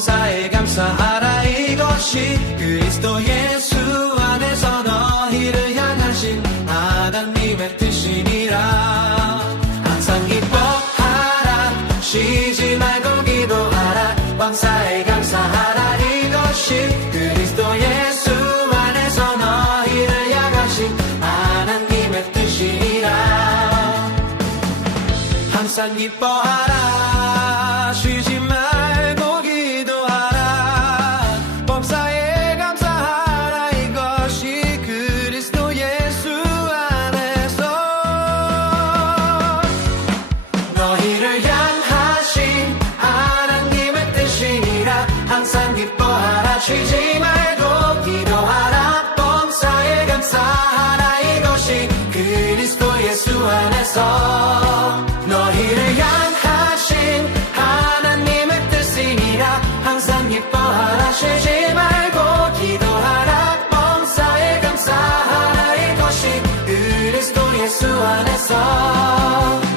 범사에 감사하라. 이것이 그리스도 예수 안에서 너희를 향하신 하나님의 뜻이니라. 항상 기뻐하라. 쉬지 말고 기도하라. 범사에 감사하라. 이것이 그리스도 예수 안에서 너희를 향하신 하나님의 뜻이니라. 항상 기뻐하라. 쉬지 말고 기도하라. 범사에 감사하라. 이것이 그리스도 예수 안에서 너희를 향하신 하나님의 뜻이니라. 항상 기뻐하라. 쉬지 말고 기도하라. 범사에 감사하라. 이것이 그리스도 예수 안에서 너희를 향하신 하나님의 뜻이니라. 항상 기뻐하라. 쉬지 말고 기도하라. 범사에 감사하라. 이것이 그리스도 예수 안에서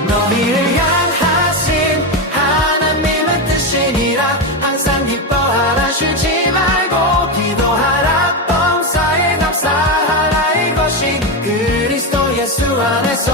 너희를 향하신 하나님의 뜻이니라. 항상 기뻐하라. 쉬지 말고 기도하라. 범사에 감사하라. 이것이 그리스도 예수 안에서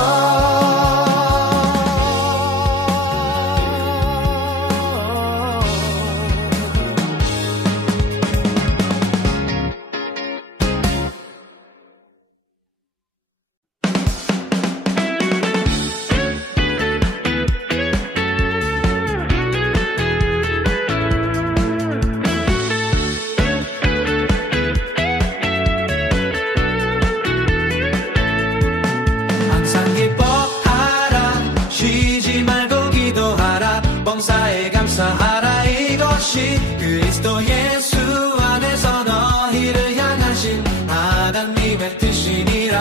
범사에 감사하라. 이것이 그리스도 예수 안에서 너희를 향하신 하나님의 뜻이니라.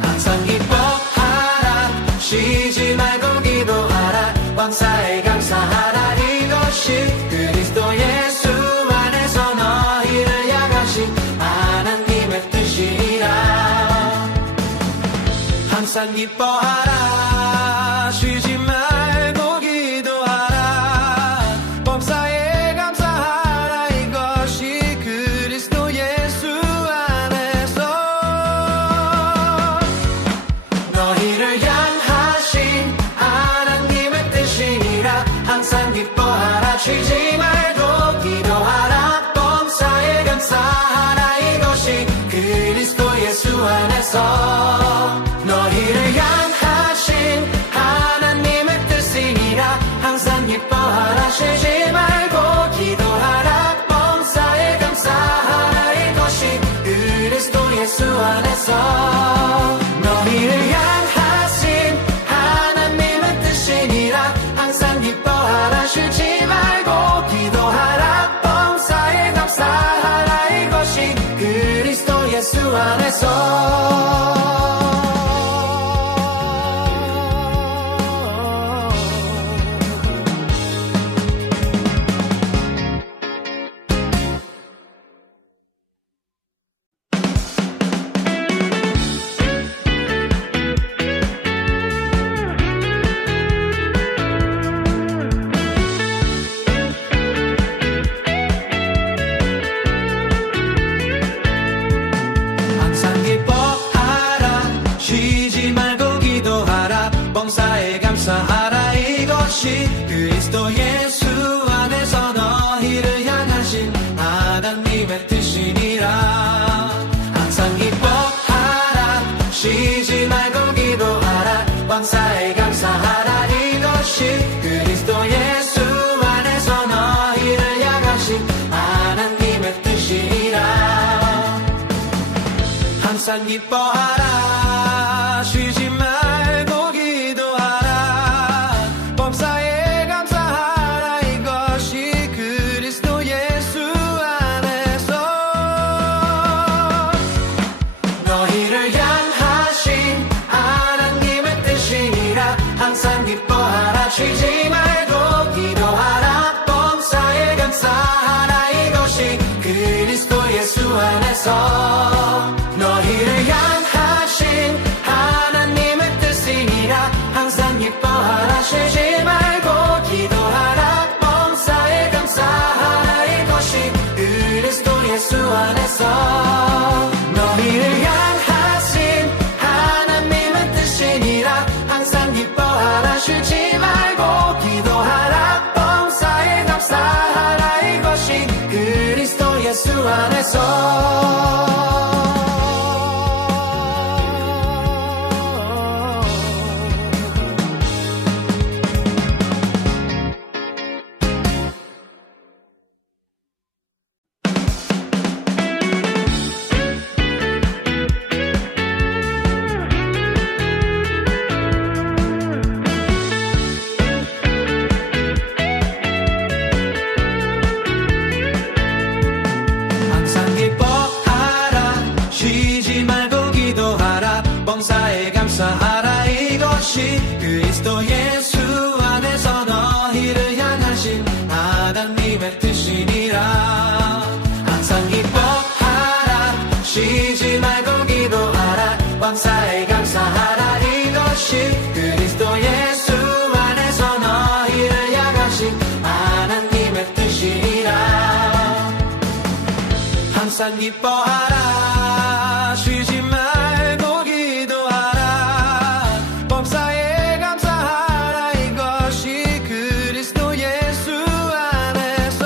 항상 기뻐하라. 쉬지 말고 기도하라. 범사에 감사하라. 이것이 그리스도 예수 안에서 너희를 향하신 하나님의 뜻이니라. 항상 기뻐하라. 쉬지 말고 기도하라. 범사에 감사하라. 이것이 그리스도 예수 안에서 너희를 향하신 하나님의 뜻이니라. 항상 기뻐하라. 쉬지 말고 기도하라. 범사에 감사하라. 이것이 그리스도 예수 안에서 너희를 향하신 이것이 그리스도 예수 안에서 너희를 향하신 하나님의 뜻이니라. 항상 기뻐하라 쉬지 말고 기도하라 범사에 감사하라. 이것이 그리스도 예수 안에서 너희를 향하신 하나님의 뜻이니라. 항상 기뻐하라 쉬지 말고 기도하라 범사에 감사하라. 이것이 그리스도 예수 안에서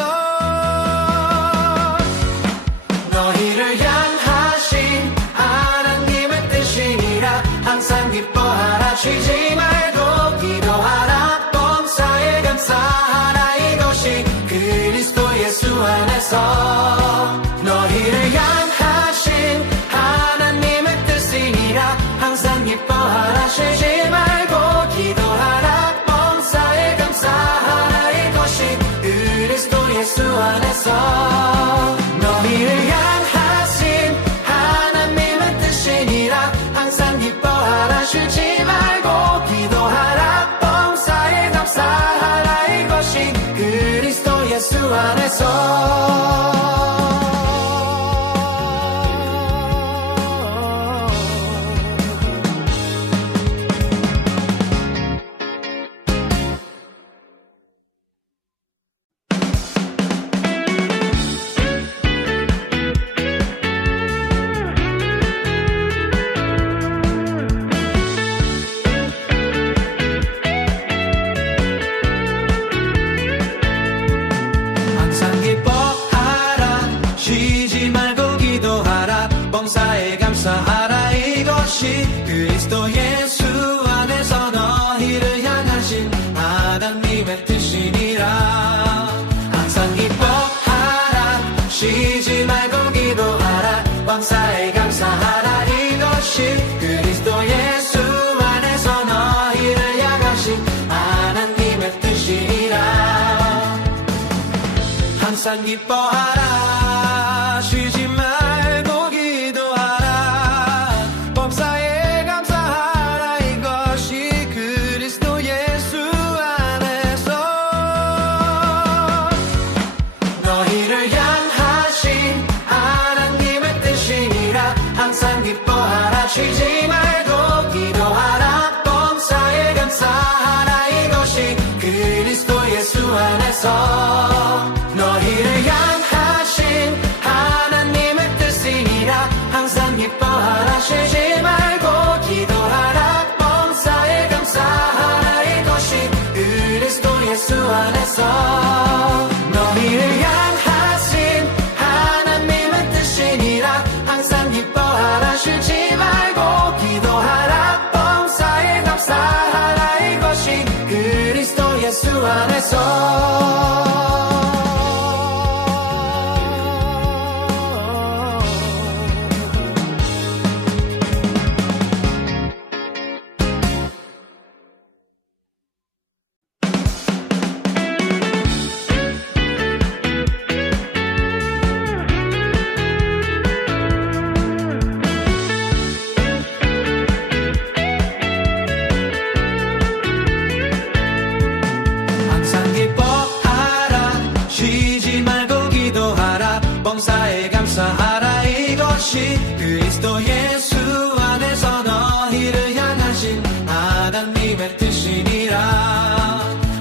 너희를 향하신 하나님의 뜻이니라. 항상 기뻐하라 쉬지 말고 기도하라 범사에 감사하라. 이것이 그리스도 예수 안에서 너희를 향하신 하나님의 뜻이니라. 항상 기뻐하라 쉬지 말고 기도하라 범사에 감사하라. 이것이 그리스도 예수 안에서 너희를 향하신 하나님의 뜻이니라. 항상 기뻐하라 쉬지 말고 기도하라 범사에 감사하라. 이것이 그리스도 예수 안에서 범사에 감사하라. 이것이 그리스도 예수 안에서 너희를 향하신 하나님의 뜻이니라. 항상 기뻐하라 쉬지 말고 기도하라 범사에 감사하라. 이것이 그리스도 예수 안에서 너희를 향하신 하나님의 뜻이니라. 항상 기뻐하라 쉬지 말고 범사에 감사하라. 이것이 그리스도 예수 안에서 너희를 향하신 하나님의 뜻이니라. 항상 기뻐하라 쉬지 말고 기도하라 범사에 감사하라. 이것이 그리스도 예수 안에서 너희를 향하신 하나님의 뜻이니라. 항상 기뻐하라 쉬지 말고 기도하라 범사에 감사하라. 이것이 그리스도 예수 안에서 너희를 향하신 하나님의 뜻이니라. 항상 기뻐하라 쉬지 말고 기도하라 범사에 감사하라. 이것이 그리스도 예수 안에서 범사에 감사하라. 이것이 그리스도 예수 안에서 너희를 향하신 하나님의 뜻이니라.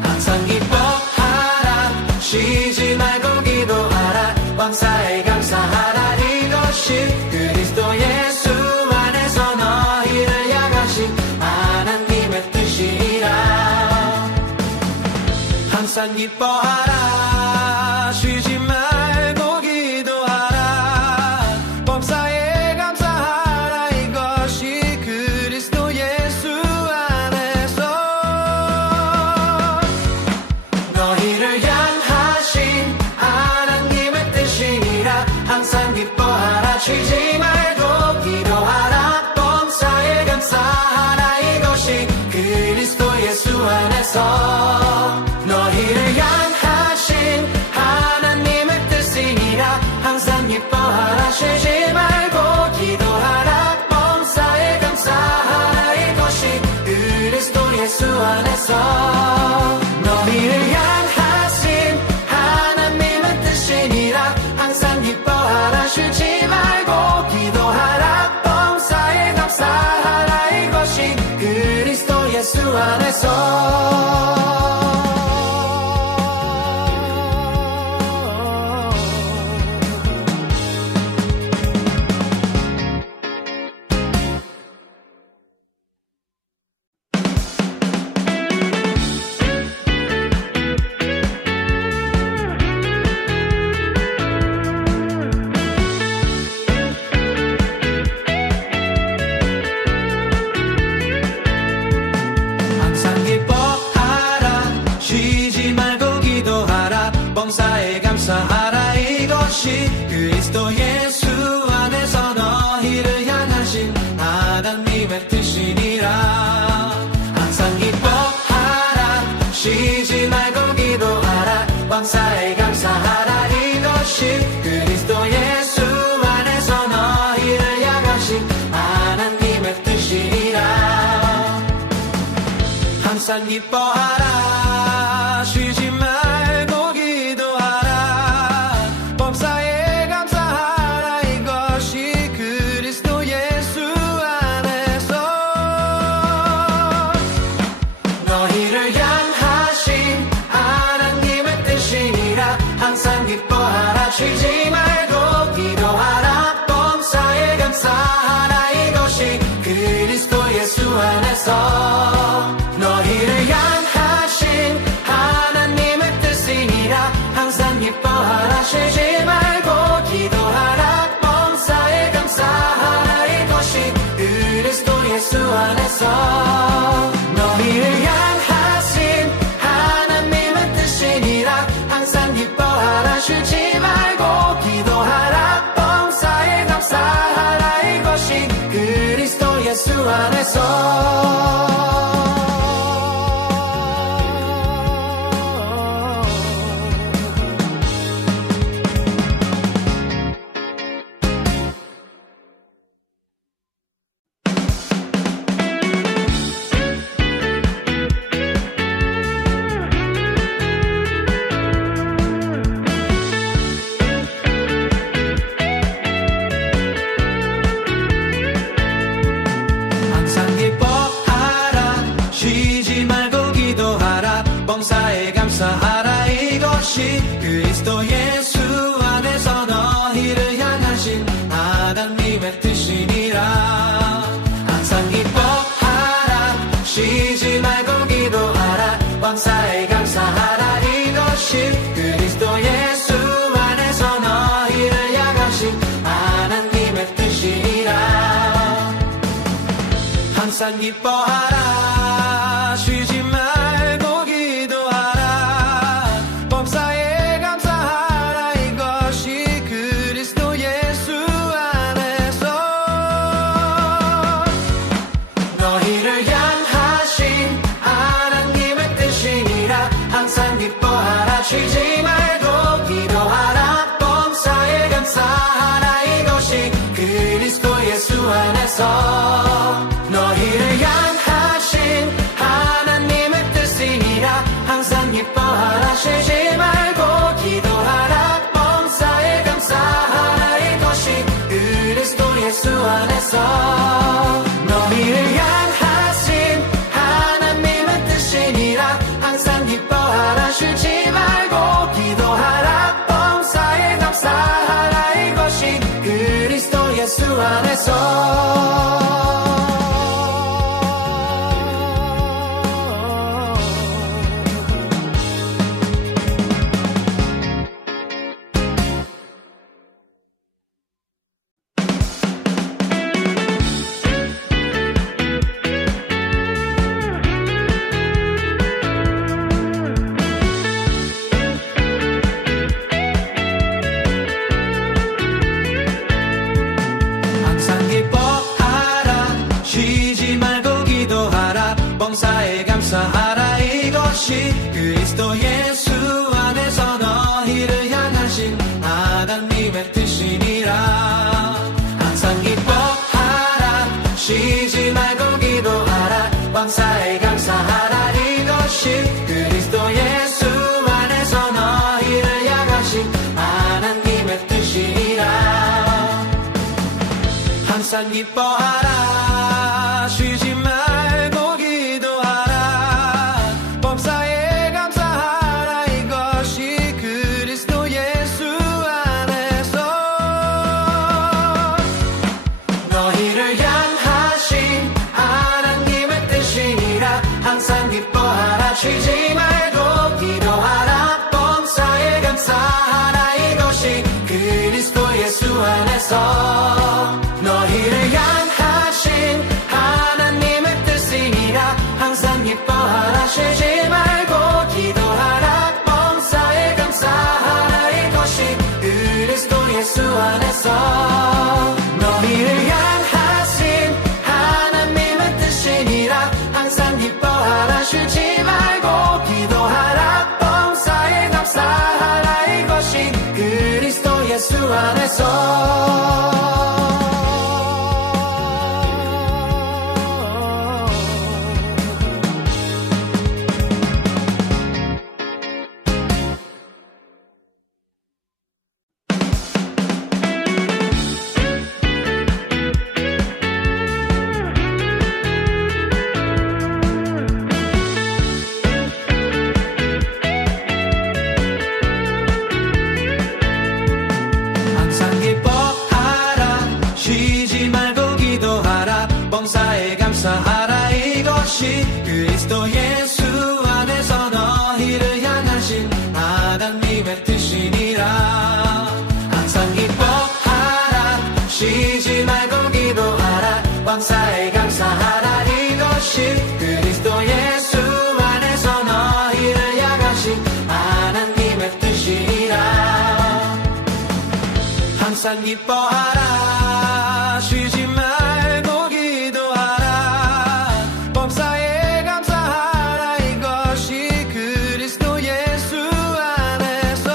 항상 기뻐하라 쉬지 말고 기도하라 범사에 감사하라. 이것이 그리스도 예수 안에서 너희를 향하신 하나님의 뜻이니라. 항상 기뻐하라 쉬지 말고 범사에 감사하라. 이것이 그리스도 예수 안에서 너희를 향하신 하나님의 뜻이니라. 항상 기뻐하라 쉬지 말고 기도하라 범사에 감사하라. 이것이 그리스도 예수 안에서 너희를 향하신 하나님의 뜻이니라. 항상 기뻐하라 쉬지 말고 기도하라 범사에 감사하라. 이것이 그리스도 예수 안에서 너희를 향하신 하나님의 뜻이니라 항상 기뻐하라 쉬지 말고 기도하라 범사에 감사하라 이것이 그리스도 예수 안에서 범사에 감사하라 이것이 그리스도 예수 안에서 너희를 향하신 하나님의 뜻이니라 항상 기뻐하라 쉬지 말고 기도하라 범사에 감사하라 이것이 그리스도 예수 안에서 너희를 향하신 하나님의 뜻이니라 항상 기뻐하라 쉬지 말고 범사에 감사하라 이것이 그리스도 예수 안에서 너희를 향하신 하나님의 뜻이니라 항상 기뻐하라 쉬지 말고 기도하라 범사에 감사하라 이것이 그리스도 예수 안에서 너희를 향하신 하나님의 뜻이니라 항상 기뻐하라 쉬지 말고 기도하라 범사에 감사하라 이것이 그리스도 예수 안에서 너희를 향하신 하나님의 뜻이니라 항상 기뻐하라 쉬지 말고 기도하라 범사에 감사하라 이것이 그리스도 예수 안에서 범사에 감사하라 이것이 그리스도 예수 안에서 너희를 향하신 하나님의 뜻이니라 항상 기뻐하라 쉬지 말고 기도하라 범사에 감사하라 이것이 그리스도 예수 안에서 너희를 향하신 하나님의 뜻이니라 항상 기뻐하라 쉬지 말고 범사에 감사하라 이것이 그리스도 예수 안에서 너희를 향하신 하나님의 뜻이니라 항상 기뻐하라 쉬지 말고 기도하라 범사에 감사하라 이것이 그리스도 예수 안에서 너희를 향하신 하나님의 뜻이니라 항상 기뻐하라 쉬지 말고 기도하라 범사에 감사하라 이것이 그리스도 예수 안에서 너희를 향하신 하나님의 뜻이니라 항상 기뻐하라 쉬지 말고 기도하라 범사에 감사하라 이것이 그리스도 예수 안에서 범사에 감사하라 이것이 그리스도 예수 안에서 너희를 향하신 하나님의 뜻이니라 항상 기뻐하라 쉬지 말고 기도하라 범사에 범사에 감사하라 이것이 그리스도 예수 안에서 너희를 향하신 하나님의 뜻이니라. 항상 기뻐하라 쉬지 말고 기도하라 범사에 감사하라 이것이 그리스도 예수 안에서 너희를 향하신 하나님의 뜻이니라. 항상 기뻐하라 쉬지 말고 기도하라 범사에 감사하라 이것이 그리스도 예수 안에서 너희를 향하신 하나님의 뜻이니라. 항상 기뻐하라 쉬지 말고 기도하라 범사에 감사하라 이것이 그리스도 예수 안에서 너희를 향하신 하나님의 뜻이니라. 항상 기뻐하라 쉬지 말고 기도하라 범사에 감사하라 이것이 그리스도 예수 안에서 범사에 감사하라 이것이 그리스도 예수 안에서 너희를 향하신 하나님의 뜻이니라. 항상 기뻐하라 쉬지 말고 기도하라 범사에 감사하라 이것이 그리스도 예수 안에서 너희를 향하신 하나님의 뜻이니라. 항상 기뻐하라 쉬지 말고 범사에 감사하라 이것이 그리스도 예수 안에서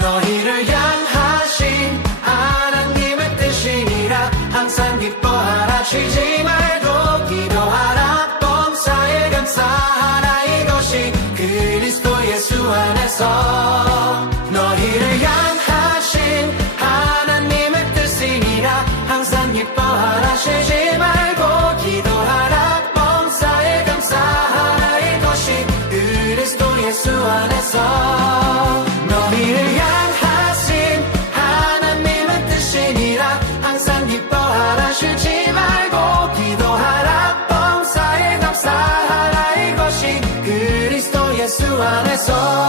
너희를 향하신 하나님의 뜻이니라. 항상 기뻐하라 쉬지 말고 기도하라 범사에 감사하라 이것이 그리스도 예수 안에서 너희를 향하신 하나님의 뜻이니라. 항상 기뻐하라 쉬지 말고 기도하라 범사에 감사하라 이것이 그리스도 예수 안에서 너희를 향하신 하나님의 뜻이니라. 항상 기뻐하라 쉬지 말고 기도하라 범사에 감사하라 이것이 그리스도 예수 안에서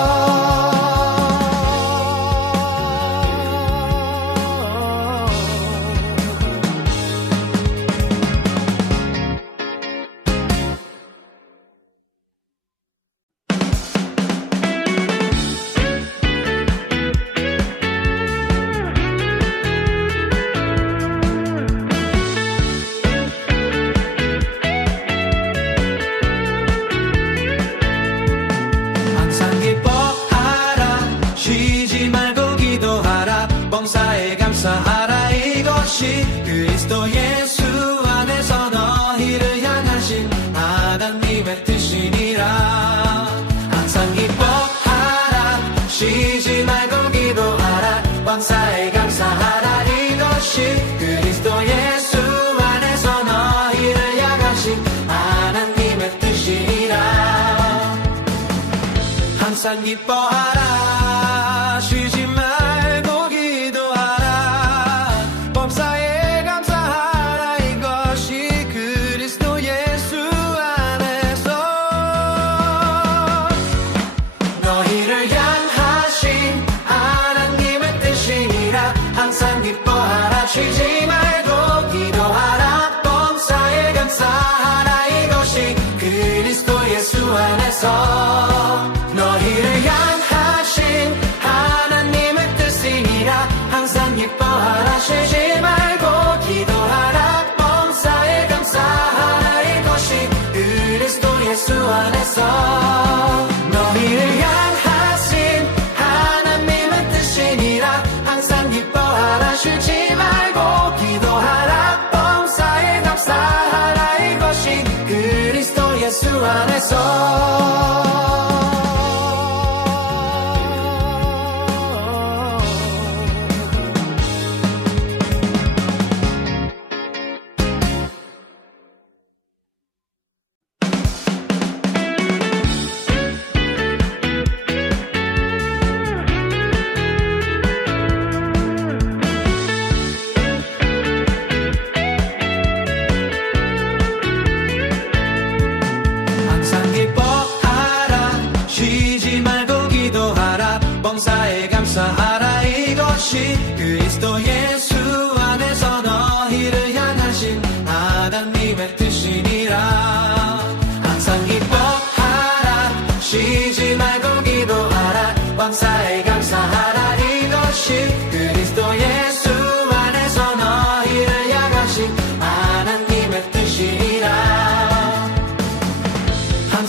범사에 감사하라 이것이 그리스도 예수 안에서 너희를 향하신 하나님의 뜻이니라. 항상 기뻐하라 쉬지 말고 기도하라 범사에 감사하라 이것이 그리스도 예수 안에서 너희를 향하신 하나님의 뜻이니라. 항상 기뻐하라 쉬지 말고 범사에 감사하라 이것이 그리스도 예수 안에서 너희를 향하신 하나님의 뜻이니라. 항상 기뻐하라 쉬지 말고 기도하라 범사에 감사하라 이것이 그리스도 예수 안에서 너희를 향하신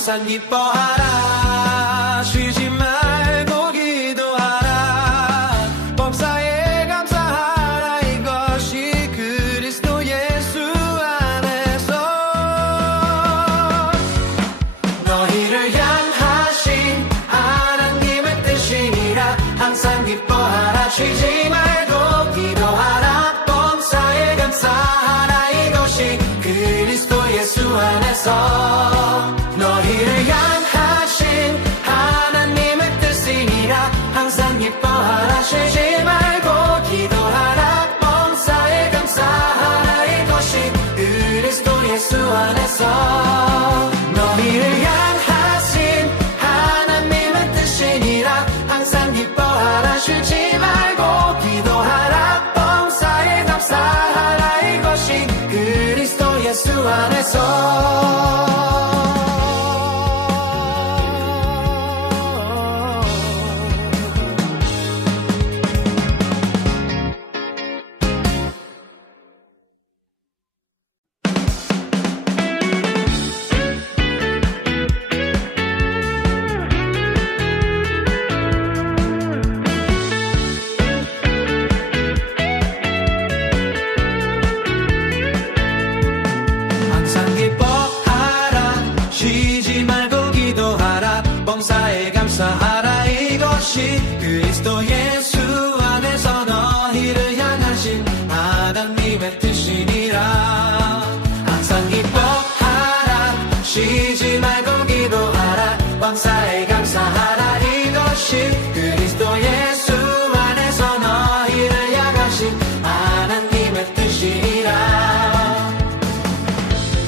항상 기뻐하라 쉬지 말고 기도하라 범사에 감사하라 이것이 그리스도 예수 안에서 너희를 향하신 하나님의 뜻이니라 항상 기뻐하라 쉬지 말고 기도하라 범사에 감사하라 이것이 그리스도 예수 안에서 너희를 향하신 하나님의 뜻이니라 항상 기뻐하라 쉬지 말고 기도하라 범사에 감사하라 이것이 그리스도 예수 안에서 너희를 향하신 하나님의 뜻이니라 항상 기뻐하라 쉬지 말고 기도하라 범사에 감사하라 이것이 그리스도 예수 안에서 항상 기뻐하라 쉬지 말고 기도하라 범사에 감사하라 이것이 그리스도 예수 안에서 너희를 향하신 하나님의 뜻이니라 항상 기뻐하라 쉬지 말고 기도하라 범사에 감사하라 이것이 그리스도 예수 안에서 너희를 향하신 하나님의 뜻이니라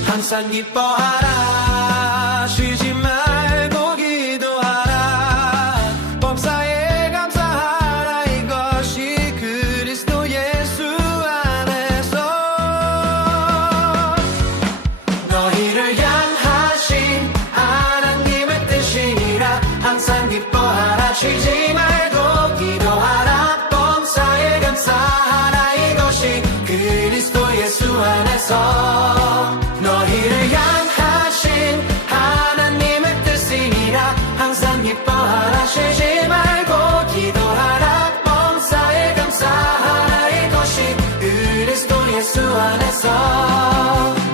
항상 기뻐하라 쉬지 말고 기도하라 범사에 감사하라 이것이 그리스도 예수 안에서 너희를 향하신 하나님의 뜻이니라 항상 기뻐하라 쉬지 말고 기도하라 범사에 감사하라 이것이 그리스도 예수 안에서 너희를 향하신 하나님의 뜻이니라 항상 기뻐하라 쉬지 말고 기도하라 범사에 감사하라 이것이 그리스도 예수 안에서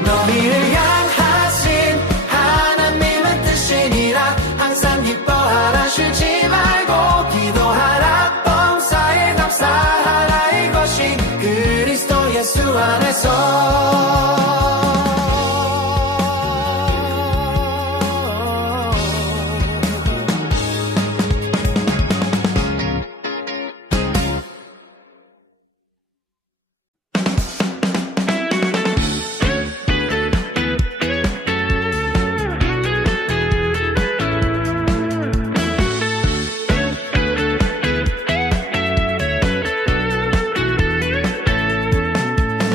너희를 향하신 하나님의 뜻이니라 항상 기뻐하라 쉬지 말고 기도하라 범사에 감사하라 이것이 그리스도 예수 안에서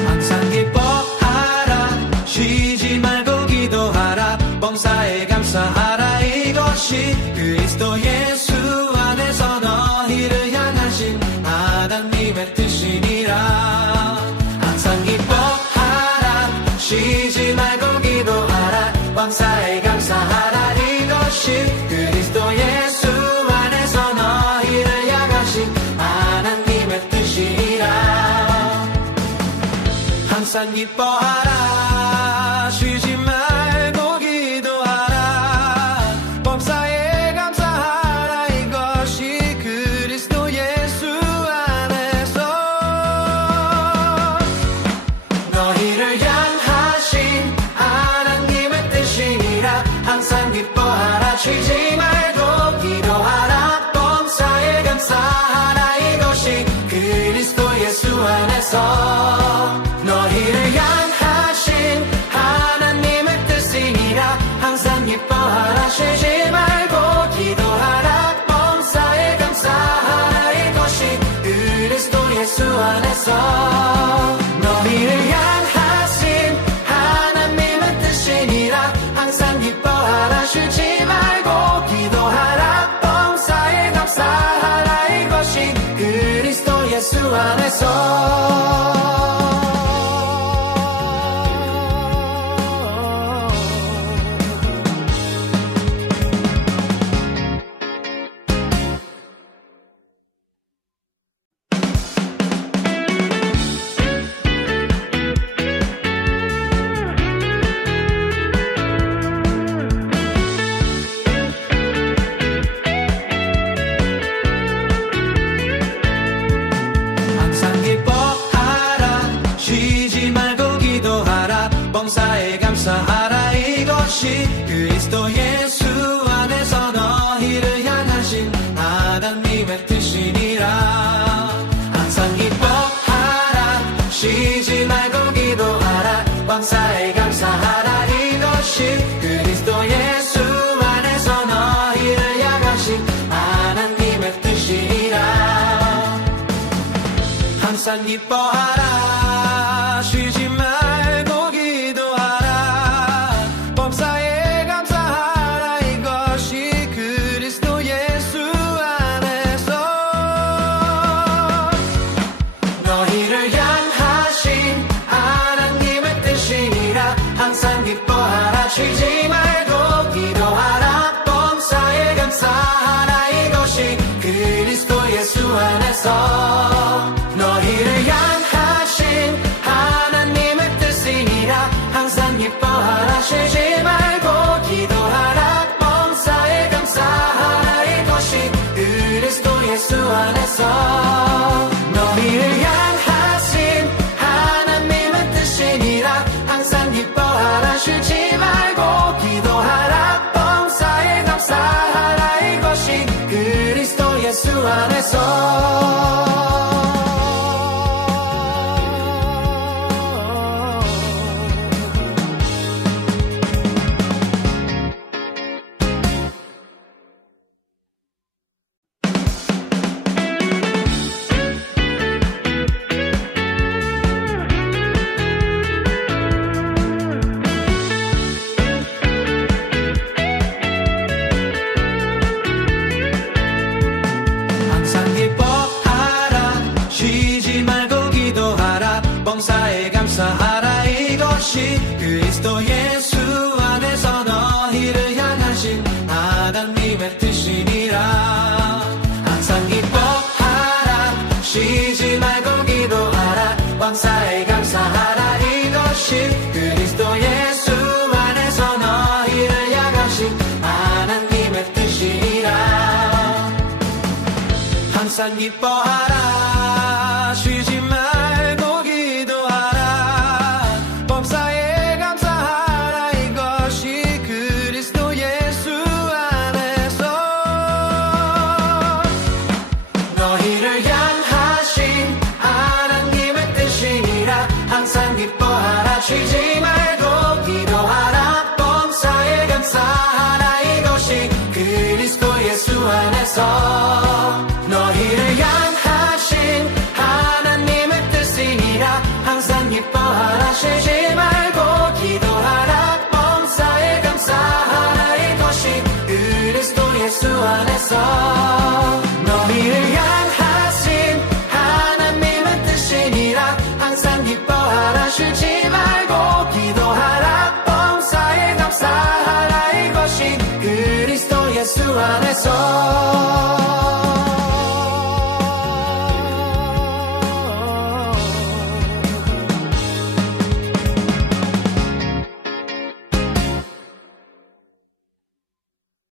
항상 기뻐하라 쉬지 말고 기도하라 범사에 감사하라 이것이 그리스도 예수 안에서 너희를 향하신 하나님의 뜻이니라 항상 기뻐하라 쉬지 말고 기도하라 범사에 감사하라 이것이 그리스도 예수 안에서 너희를 향하신 하나님의 뜻이니라 항상 기뻐하라 쉬지 말고 기도하라 범사에 감사하라 이것이 그리스도 예수 안에서 너희를 향하신 하나님의 뜻이니라 항상 기뻐하라 쉬지 말고 기도하라 범사에 감사하라 이것이 그리스도 예수 안에서 너희를 향하신 하나님의 뜻이니라 항상 기뻐하라 쉬지 말고 기도하라 범사에 감사하라 이것이 그리스도 예수 안에서 너희를 향하신 하나님의 뜻이니라 항상 기뻐하라 쉬지 말고 기도하라 범사에 감사하라 이것이 그리스도 예수 안에서 이것이 그리스도 예수 안에서 너희를 향하신 하나님의 뜻이니라. 항상 기뻐하라 쉬지 말고 기도하라 범사에 감사하라. 이것이 그리스도 예수 안에서 너희를 향하신 하나님의 뜻이니라. 항상 기뻐하라 쉬지 말고 기도하라 범사에 감사하라. 이것이 그리스도 예수 안에서 너희를 향하신 하나님의 뜻이니라. 항상 기뻐하라 쉬지 말고 기도하라 범사에 감사하라. 이것이 그리스도 예수 안에서 너희를 향하신 하나님의 뜻이니라. 항상 기뻐하라 쉬지 말고 기도하라 범사에 감사하라. 이것이 그리스도 예수 안에서 너희를 향하신 하나님의 뜻이니라. 항상 기뻐하라 쉬지 말고 기도하라 범사에 감사하라. 이것이 그리스도 예수 안에서 범사에 감사하라. 이것이 그리스도 예수 안에서 너희를 향하신 하나님의 뜻이니라. 항상 기뻐하라 쉬지 말고 기도하라 범사에 감사하라. 이것이 그리스도 예수 안에서 너희를 향하신 하나님의 뜻이니라. 항상 기뻐하라